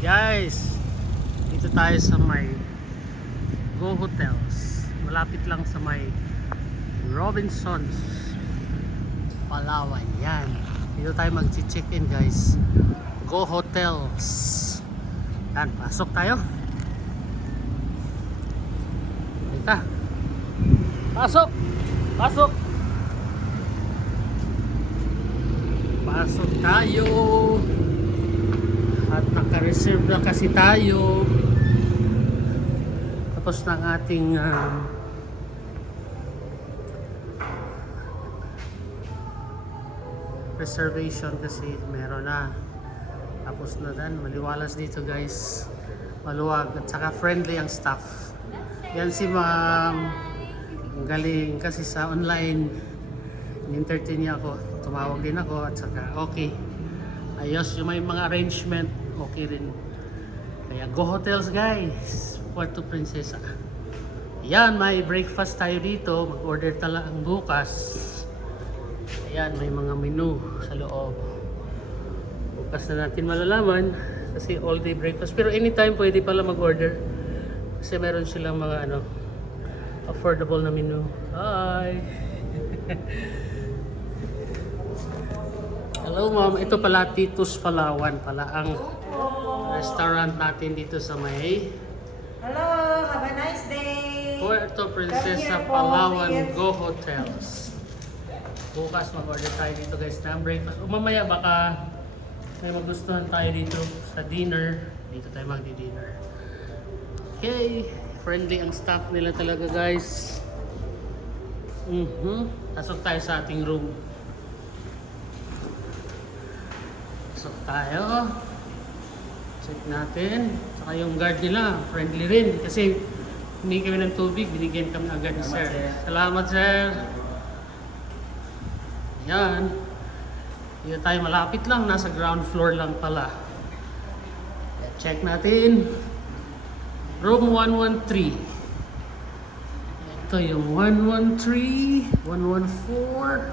Guys, dito tayo sa may Go Hotels. Malapit lang sa may Robinsons, Palawan. Yan. Dito tayo mag-check-in guys. Go Hotels. Yan, pasok tayo. Dito. Pasok! Pasok! Pasok tayo. At naka-reserve na kasi tayo. Tapos ng ating reservation kasi meron na. Tapos na dan, maliwalas dito guys. Maluwag at saka friendly ang staff. Yan si ma'am. Ang galing kasi sa online. In-entertain niya ako. Tumawag din ako at saka okay. Ayos yung may mga arrangement. Okay rin. Kaya Go Hotels guys. Puerto Princesa. Yan, may breakfast tayo dito. Mag-order talagang bukas. Ayan, may mga menu sa loob. Bukas na natin malalaman. Kasi all day breakfast. Pero anytime pwede pala mag-order. Kasi meron silang mga affordable na menu. Hi! Hello ma'am, ito pala Titus Palawan pala ang restaurant natin dito sa may Hello, have a nice day. Puerto Princesa, Palawan Go Hotels. Bukas mag-order tayo dito guys ng breakfast. O mamaya baka may magustuhan tayo dito sa dinner. Dito tayo magdi-dinner. Okay, friendly ang staff nila talaga guys. Pasok tayo sa ating room. Pasok tayo. Check natin. Saka yung guard nila, friendly rin. Kasi hindi kami ng tubig, binigyan kami agad ni sir. Salamat sir. Yan. Dito tayo malapit lang, nasa ground floor lang pala. Check natin. Room 113. Ito yung 113, 114,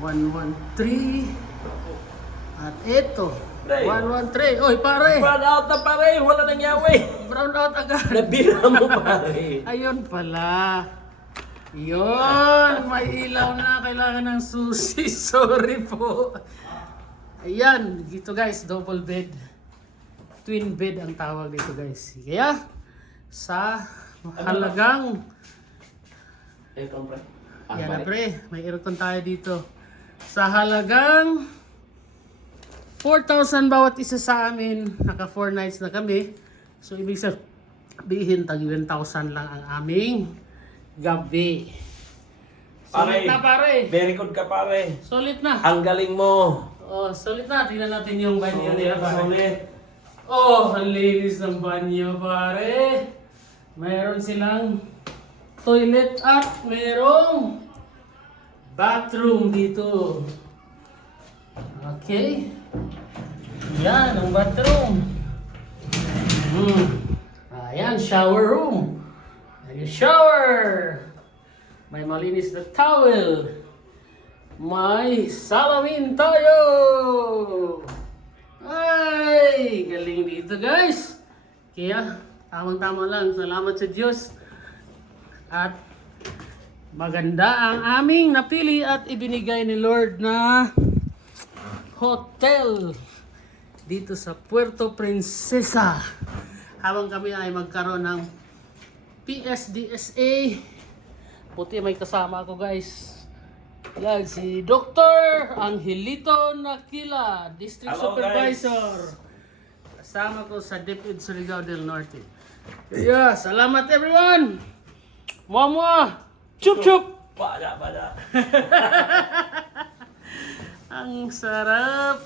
113. At ito, 113. Oy, pare! Brown out na pare! Wala nangyari! Brown out agad. Nabira mo pare! Ayun pala. Yun, may ilaw na. Kailangan ng susi. Sorry po. Ayan, dito guys, double bed. Twin bed ang tawag dito guys. Kaya, sa halagang... Aircon pre. Yan na pre, may aircon tayo dito. Sa halagang 4,000 bawat isa sa amin, naka 4 nights na kami. So ibig sabihin, tag 1,000 lang ang aming gabi. Sulit Pare, na pare. very good ka pare. Sulit na. Ang galing mo. Oh, sulit na. Tingnan natin yung banyo nila pare. Sulit. Oh, ang linis ng banyo pare. Mayroon silang toilet at mayroong bathroom dito. Okay. Yan, ang bathroom. Ayan, shower room. Ayan, shower. May malinis na towel. May salamin tayo. Ay, galing dito guys. Kaya, tamang-tama lang. Salamat sa Diyos. At maganda ang aming napili at ibinigay ni Lord na hotel dito sa Puerto Princesa. Habang kami ay magkaroon ng PSDSA. Buti may kasama ako guys. Yan si Dr. Angelito Nakila, District Hello, Supervisor. Kasama ko sa DepEd Surigao del Norte. Yeah, salamat everyone. Mua-mua. Chup chup. Bada. Ang sarap.